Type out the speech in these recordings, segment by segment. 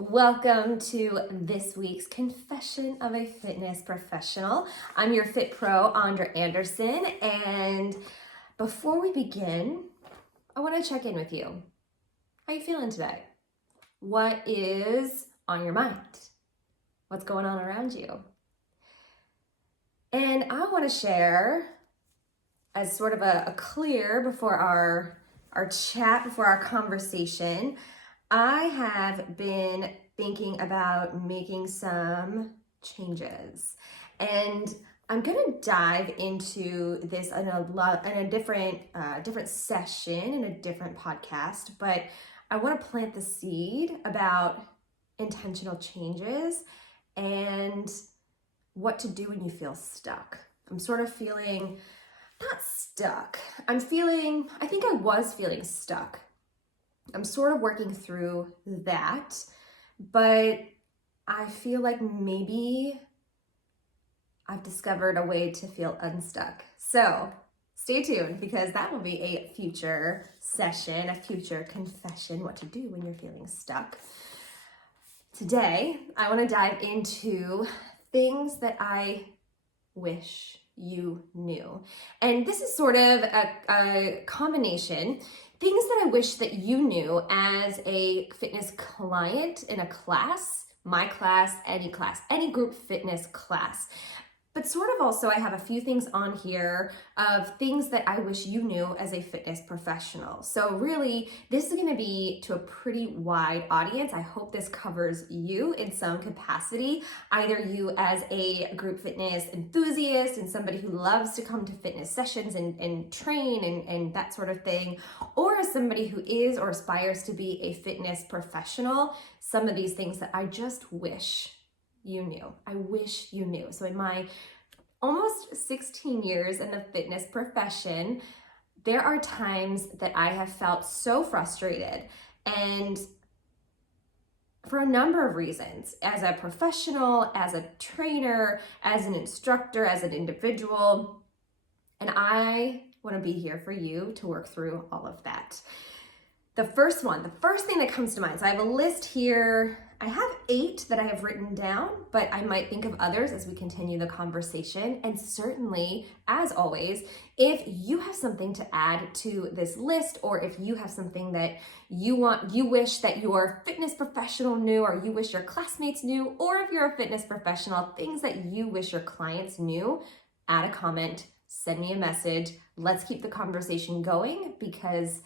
Welcome to this week's Confession of a Fitness Professional. I'm your Fit Pro, Andra Anderson, and before we begin, I want to check in with you. How are you feeling today? What is on your mind? What's going on around you? And I want to share as sort of a clear before our chat, before our conversation, I have been thinking about making some changes, and I'm gonna dive into this in a different session in a different podcast. But I want to plant the seed about intentional changes and what to do when you feel stuck. I'm sort of feeling not stuck. I think I was feeling stuck. I'm sort of working through that, but I feel like maybe I've discovered a way to feel unstuck. So stay tuned, because that will be a future session, a future confession, what to do when you're feeling stuck. Today, I want to dive into things that I wish you knew. And this is sort of a combination. Things that I wish that you knew as a fitness client in a class, my class, any group fitness class. But sort of also I have a few things on here of things that I wish you knew as a fitness professional. So really, this is going to be to a pretty wide audience. I hope this covers you in some capacity, either you as a group fitness enthusiast and somebody who loves to come to fitness sessions and train and that sort of thing, or as somebody who is or aspires to be a fitness professional. Some of these things that I just wish you knew. I wish you knew. So in my almost 16 years in the fitness profession, there are times that I have felt so frustrated, and for a number of reasons, as a professional, as a trainer, as an instructor, as an individual, and I want to be here for you to work through all of that. The first thing that comes to mind, so I have a list here. I have 8 that I have written down, but I might think of others as we continue the conversation. And certainly, as always, if you have something to add to this list, or if you have something that you wish that your fitness professional knew, or you wish your classmates knew, or if you're a fitness professional, things that you wish your clients knew, add a comment, send me a message. Let's keep the conversation going, because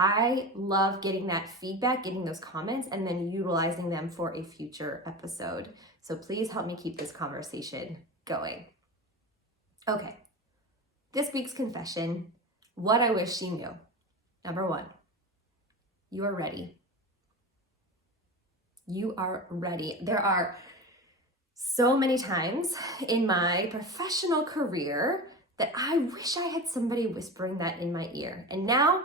I love getting that feedback, getting those comments, and then utilizing them for a future episode. So please help me keep this conversation going. Okay, this week's confession, what I wish you knew. Number 1, you are ready. You are ready. There are so many times in my professional career that I wish I had somebody whispering that in my ear. And now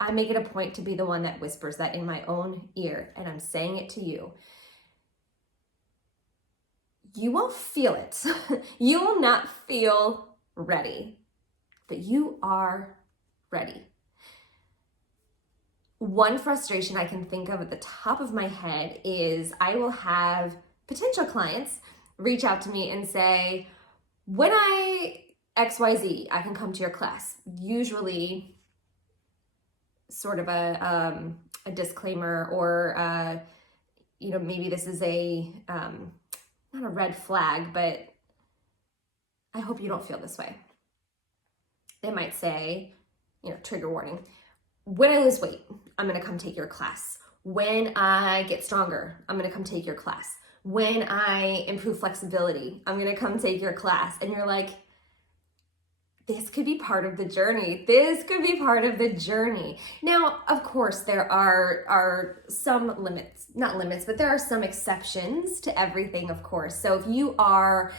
I make it a point to be the one that whispers that in my own ear, and I'm saying it to you. You will feel it. You will not feel ready, but you are ready. One frustration I can think of at the top of my head is I will have potential clients reach out to me and say, when I XYZ, I can come to your class. Usually sort of a disclaimer, or maybe this is not a red flag, but I hope you don't feel this way. They might say, trigger warning, when I lose weight, I'm going to come take your class. When I get stronger, I'm going to come take your class. When I improve flexibility, I'm going to come take your class. And you're like, this could be part of the journey. This could be part of the journey. Now, of course, there are some limits, not limits, but there are some exceptions to everything, of course. So if you are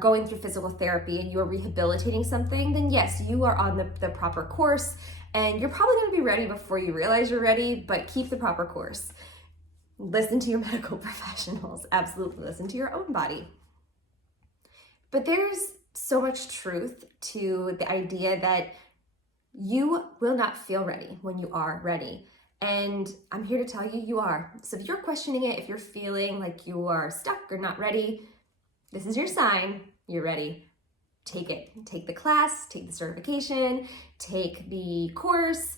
going through physical therapy and you are rehabilitating something, then yes, you are on the proper course, and you're probably going to be ready before you realize you're ready, but keep the proper course. Listen to your medical professionals. Absolutely listen to your own body. But there's so much truth to the idea that you will not feel ready when you are ready. And I'm here to tell you, you are. So if you're questioning it, if you're feeling like you are stuck or not ready, this is your sign. You're ready. Take it. Take the class, take the certification, take the course,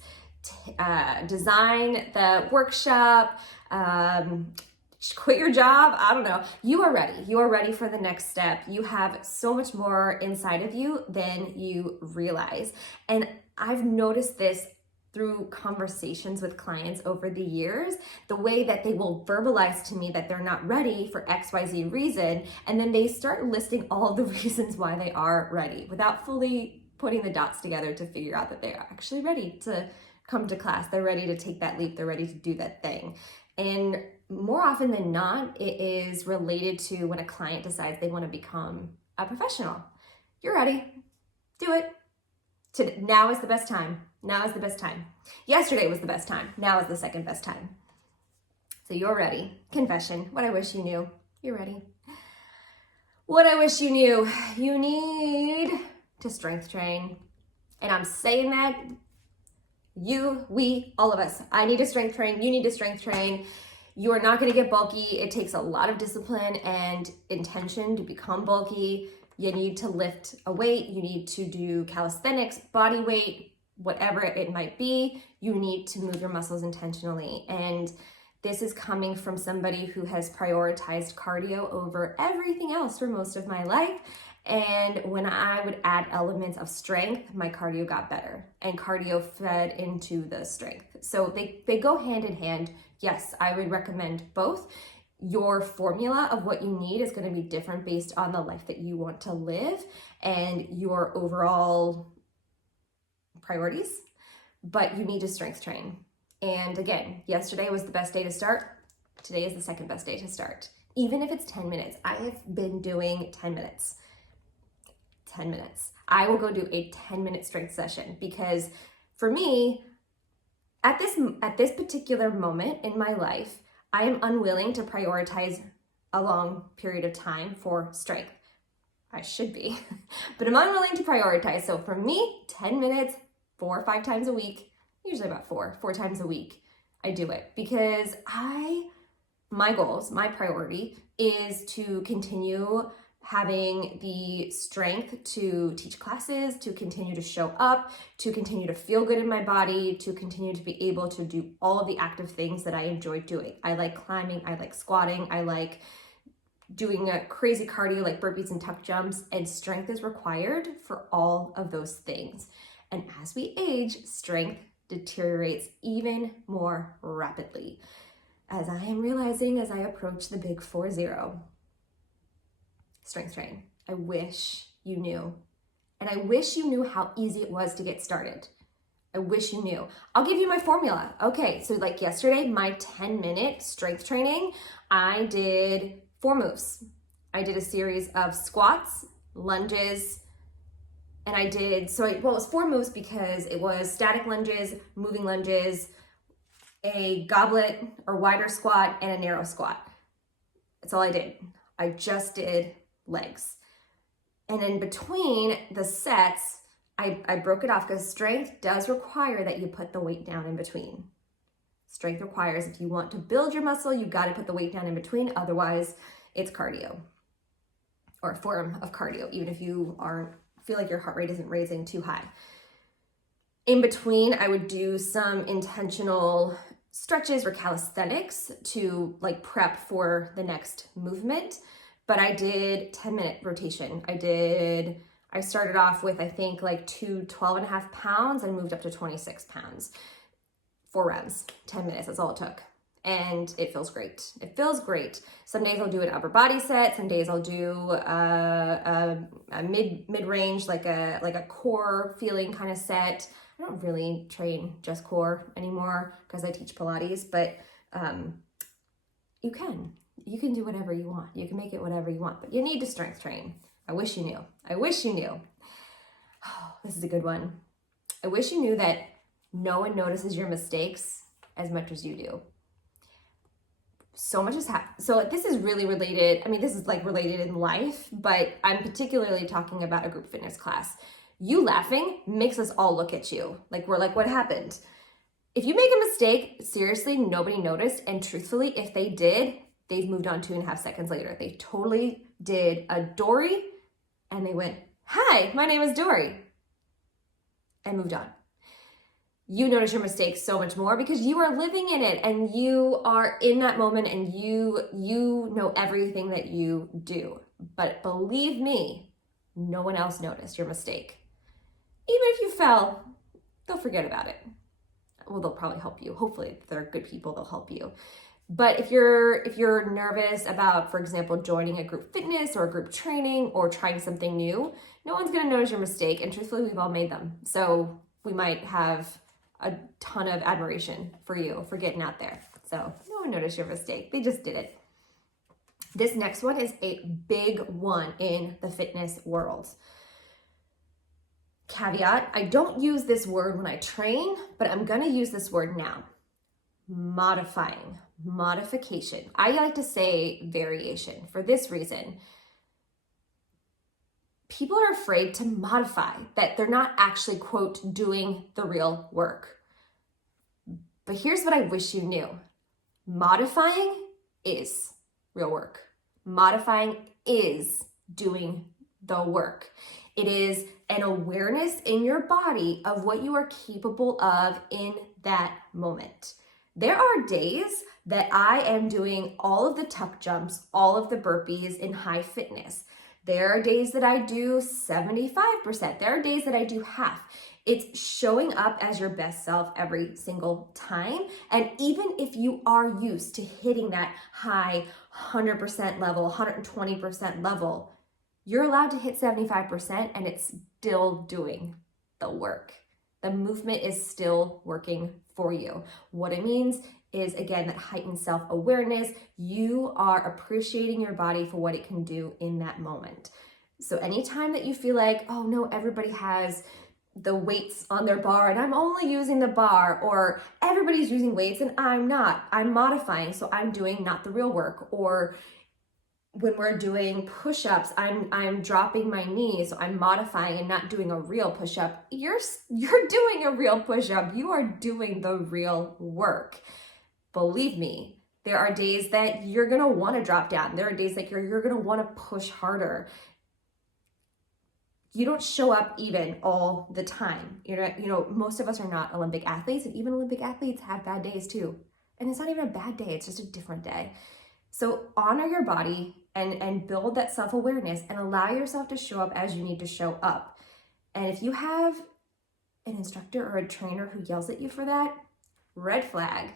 design the workshop, quit your job. I don't know. You are ready. You are ready for the next step. You have so much more inside of you than you realize. And I've noticed this through conversations with clients over the years, the way that they will verbalize to me that they're not ready for XYZ reason, and then they start listing all the reasons why they are ready without fully putting the dots together to figure out that they are actually ready to come to class. They're ready to take that leap. They're ready to do that thing. And more often than not, it is related to when a client decides they want to become a professional. You're ready. Do it. Now is the best time. Now is the best time. Yesterday was the best time. Now is the second best time. So you're ready. Confession. What I wish you knew. You're ready. What I wish you knew. You need to strength train. And I'm saying that you, we, all of us. I need to strength train. You need to strength train. You are not going to get bulky. It takes a lot of discipline and intention to become bulky. You need to lift a weight. You need to do calisthenics, body weight, whatever it might be. You need to move your muscles intentionally. And this is coming from somebody who has prioritized cardio over everything else for most of my life. And when I would add elements of strength, my cardio got better, and cardio fed into the strength. So they go hand in hand. Yes, I would recommend both. Your formula of what you need is going to be different based on the life that you want to live and your overall priorities, but you need to strength train. And again, yesterday was the best day to start. Today is the second best day to start. Even if it's 10 minutes, I have been doing 10 minutes. 10 minutes. I will go do a 10-minute strength session because for me, at this particular moment in my life, I am unwilling to prioritize a long period of time for strength. I should be, but I'm unwilling to prioritize. So for me, 10 minutes, 4 or 5 times a week, usually about 4 times a week, I do it because my goals, my priority is to continue having the strength to teach classes, to continue to show up, to continue to feel good in my body, to continue to be able to do all of the active things that I enjoy doing. I like climbing, I like squatting, I like doing a crazy cardio like burpees and tuck jumps, and strength is required for all of those things. And as we age, strength deteriorates even more rapidly, as I am realizing as I approach the big 40. Strength train. I wish you knew. And I wish you knew how easy it was to get started. I wish you knew. I'll give you my formula. Okay, so like yesterday, my 10-minute strength training, I did 4 moves. I did a series of squats, lunges, and it was 4 moves because it was static lunges, moving lunges, a goblet or wider squat, and a narrow squat. That's all I did. I just did legs. And in between the sets, I broke it off because strength does require that you put the weight down in between. Strength requires, if you want to build your muscle, you got to put the weight down in between. Otherwise, it's cardio or a form of cardio, even if you feel like your heart rate isn't raising too high. In between, I would do some intentional stretches or calisthenics to like prep for the next movement. But I did 10-minute rotation. I started off with, I think, like 12.5 pounds and moved up to 26 pounds. 4 rounds, 10 minutes, that's all it took. And it feels great. It feels great. Some days I'll do an upper body set. Some days I'll do a mid-range, like a core feeling kind of set. I don't really train just core anymore because I teach Pilates, but you can do whatever you want. You can make it whatever you want, but you need to strength train. I wish you knew. I wish you knew. Oh, this is a good one. I wish you knew that no one notices your mistakes as much as you do. So much has happened. So this is really related. I mean, this is like related in life, but I'm particularly talking about a group fitness class. You laughing makes us all look at you. Like we're like, what happened? If you make a mistake, seriously, nobody noticed. And truthfully, if they did, they've moved on 2.5 seconds later. They totally did a Dory and they went, "Hi, my name is Dory," and moved on. You notice your mistakes so much more because you are living in it and you are in that moment and you know everything that you do. But believe me, no one else noticed your mistake. Even if you fell, they'll forget about it. Well, they'll probably help you. Hopefully, if they're good people, they'll help you. But if you're nervous about, for example, joining a group fitness or a group training or trying something new, no one's going to notice your mistake. And truthfully, we've all made them. So we might have a ton of admiration for you for getting out there. So no one noticed your mistake. They just did it. This next one is a big one in the fitness world. Caveat, I don't use this word when I train, but I'm going to use this word now. Modifying, modification. I like to say variation for this reason. People are afraid to modify, that they're not actually, quote, doing the real work. But here's what I wish you knew. Modifying is real work. Modifying is doing the work. It is an awareness in your body of what you are capable of in that moment. There are days that I am doing all of the tuck jumps, all of the burpees in high fitness. There are days that I do 75%. There are days that I do half. It's showing up as your best self every single time. And even if you are used to hitting that high 100% level, 120% level, you're allowed to hit 75% and it's still doing the work. The movement is still working for you. What it means is, again, that heightened self-awareness. You are appreciating your body for what it can do in that moment. So anytime that you feel like, oh no, everybody has the weights on their bar and I'm only using the bar, or everybody's using weights and I'm not, I'm modifying, so I'm doing not the real work. Or when we're doing push-ups, I'm dropping my knees, so I'm modifying and not doing a real push-up. You're doing a real push-up. You are doing the real work. Believe me, there are days that you're gonna want to drop down. There are days that you're gonna want to push harder. You don't show up even all the time. You know, most of us are not Olympic athletes, and even Olympic athletes have bad days too. And it's not even a bad day, it's just a different day. So honor your body and build that self-awareness and allow yourself to show up as you need to show up. And if you have an instructor or a trainer who yells at you for that, red flag,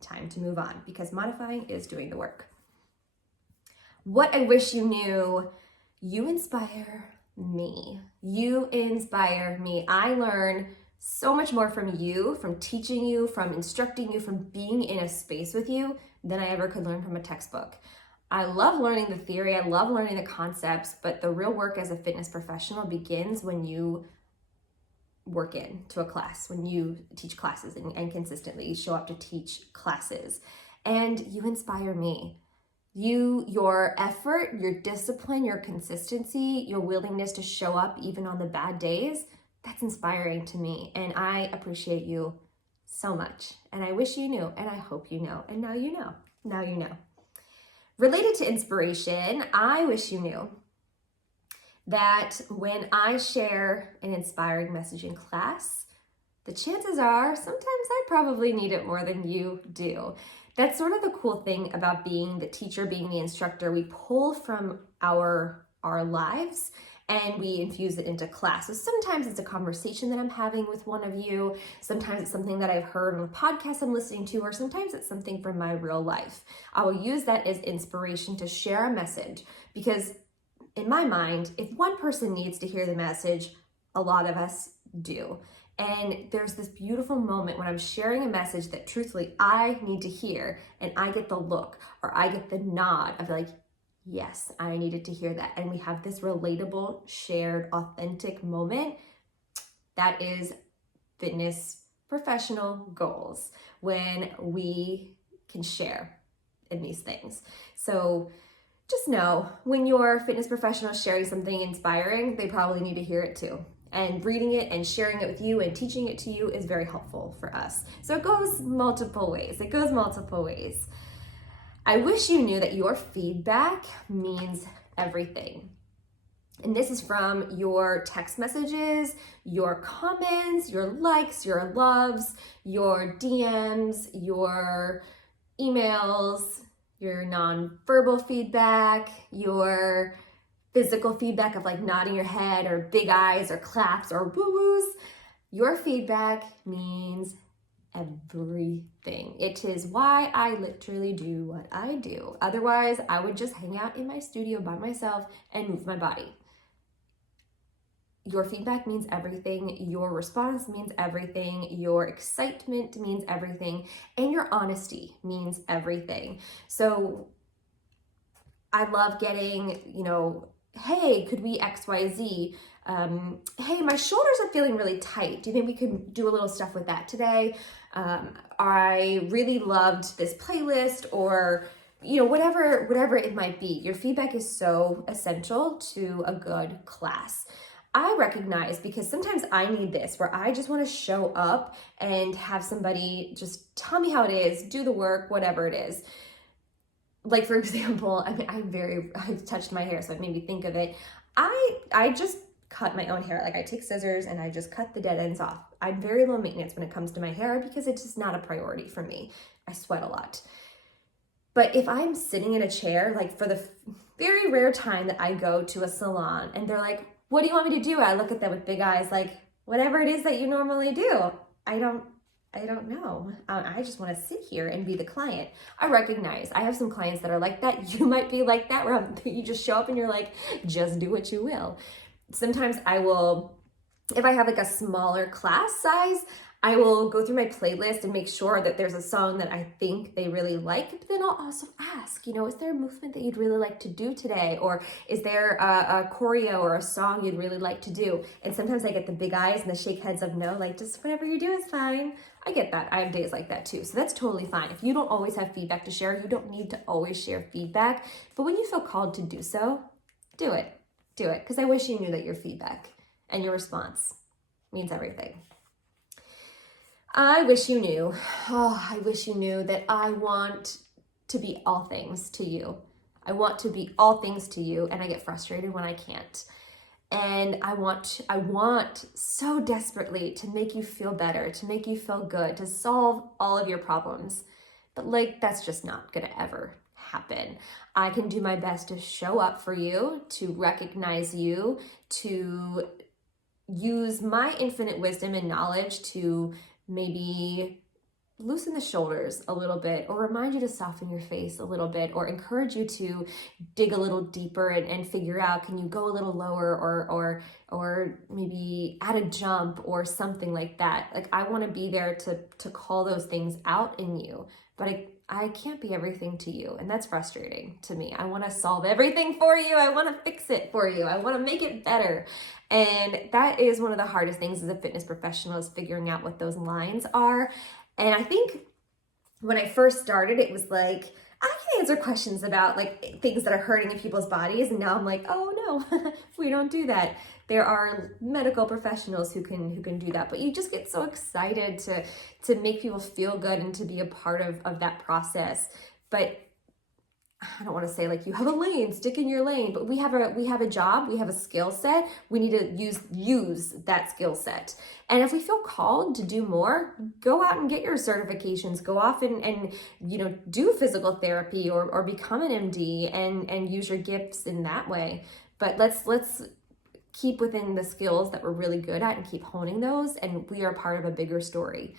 time to move on, because modifying is doing the work. What I wish you knew, you inspire me. You inspire me. I learn so much more from you, from teaching you, from instructing you, from being in a space with you than I ever could learn from a textbook. I love learning the theory, I love learning the concepts, but the real work as a fitness professional begins when you work into a class, when you teach classes and consistently show up to teach classes. And you inspire me. Your effort, your discipline, your consistency, your willingness to show up even on the bad days, that's inspiring to me. And I appreciate you so much. And I wish you knew, and I hope you know. And now you know. Now you know. Related to inspiration, I wish you knew that when I share an inspiring message in class, the chances are sometimes I probably need it more than you do. That's sort of the cool thing about being the teacher, being the instructor. We pull from our lives and we infuse it into class. So sometimes it's a conversation that I'm having with one of you. Sometimes it's something that I've heard on a podcast I'm listening to, or sometimes it's something from my real life. I will use that as inspiration to share a message, because in my mind, if one person needs to hear the message, a lot of us do. And there's this beautiful moment when I'm sharing a message that truthfully I need to hear, and I get the look or I get the nod of like, yes, I needed to hear that. And we have this relatable, shared, authentic moment. That is fitness professional goals, when we can share in these things. So just know when your fitness professional is sharing something inspiring, they probably need to hear it too. and reading it and sharing it with you and teaching it to you is very helpful for us. So it goes multiple ways. I wish you knew that your feedback means everything. And this is from your text messages, your comments, your likes, your loves, your DMs, your emails, your nonverbal feedback, your physical feedback of like nodding your head or big eyes or claps or woo-woos. Your feedback means everything. It is why I literally do what I do. Otherwise, I would just hang out in my studio by myself and move my body. Your feedback means everything. Your response means everything. Your excitement means everything. And your honesty means everything. So I love getting, hey, could we XYZ? Hey, my shoulders are feeling really tight. Do you think we could do a little stuff with that today? I really loved this playlist, or whatever it might be. Your feedback is so essential to a good class. I recognize, because sometimes I need this, where I just want to show up and have somebody just tell me how it is, do the work, whatever it is. Like, for example, I've touched my hair, so it made me think of it. I just cut my own hair. Like, I take scissors and I just cut the dead ends off. I'm very low maintenance when it comes to my hair because it's just not a priority for me. I sweat a lot. But if I'm sitting in a chair, like for the very rare time that I go to a salon and they're like, what do you want me to do? I look at them with big eyes, like, whatever it is that you normally do. I don't know. I just want to sit here and be the client. I recognize I have some clients that are like that. You might be like that, where you just show up and you're like, just do what you will. Sometimes I will, if I have like a smaller class size, I will go through my playlist and make sure that there's a song that I think they really like, but then I'll also ask, is there a movement that you'd really like to do today? Or is there a choreo or a song you'd really like to do? And sometimes I get the big eyes and the shake heads of no, like just whatever you do is fine. I get that. I have days like that too. So that's totally fine. If you don't always have feedback to share, you don't need to always share feedback. But when you feel called to do so, do it. Do it. Because I wish you knew that your feedback and your response means everything. I wish you knew that I want to be all things to you. I want to be all things to you, and I get frustrated when I can't. And I want so desperately to make you feel better, to make you feel good, to solve all of your problems. But that's just not gonna ever happen. I can do my best to show up for you, to recognize you, to use my infinite wisdom and knowledge to maybe loosen the shoulders a little bit, or remind you to soften your face a little bit, or encourage you to dig a little deeper and figure out, can you go a little lower, or maybe add a jump or something like that. Like, I want to be there to call those things out in you, but I can't be everything to you, and that's frustrating to me. I want to solve everything for you. I want to fix it for you. I want to make it better. And that is one of the hardest things as a fitness professional, is figuring out what those lines are. And I think when I first started, it was like, I can answer questions about like things that are hurting in people's bodies. And now I'm like, oh no, we don't do that. There are medical professionals who can do that, but you just get so excited to make people feel good and to be a part of that process. But I don't want to say like you have a lane, stick in your lane, but we have a job, we have a skill set. We need to use that skill set. And if we feel called to do more, go out and get your certifications, go off and do physical therapy or become an MD and use your gifts in that way. But let's keep within the skills that we're really good at and keep honing those, and we are part of a bigger story.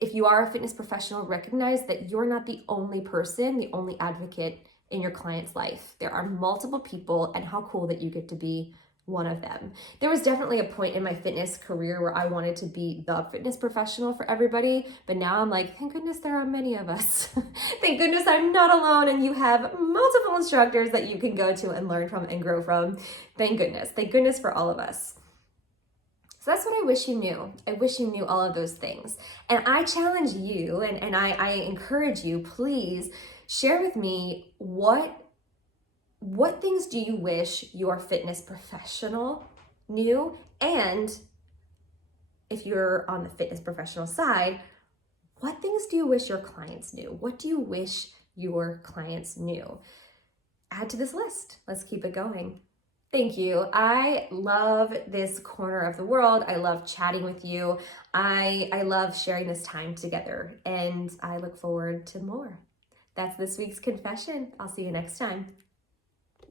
If you are a fitness professional, recognize that you're not the only person, the only advocate in your client's life. There are multiple people, and how cool that you get to be one of them. There was definitely a point in my fitness career where I wanted to be the fitness professional for everybody, but now I'm like, thank goodness there are many of us. Thank goodness I'm not alone, and you have multiple instructors that you can go to and learn from and grow from. Thank goodness. Thank goodness for all of us. So that's what I wish you knew. I wish you knew all of those things. And I challenge you, and I encourage you, please share with me what things do you wish your fitness professional knew? And if you're on the fitness professional side, what things do you wish your clients knew? What do you wish your clients knew? Add to this list. Let's keep it going. Thank you. I love this corner of the world. I love chatting with you. I love sharing this time together, and I look forward to more. That's this week's confession. I'll see you next time.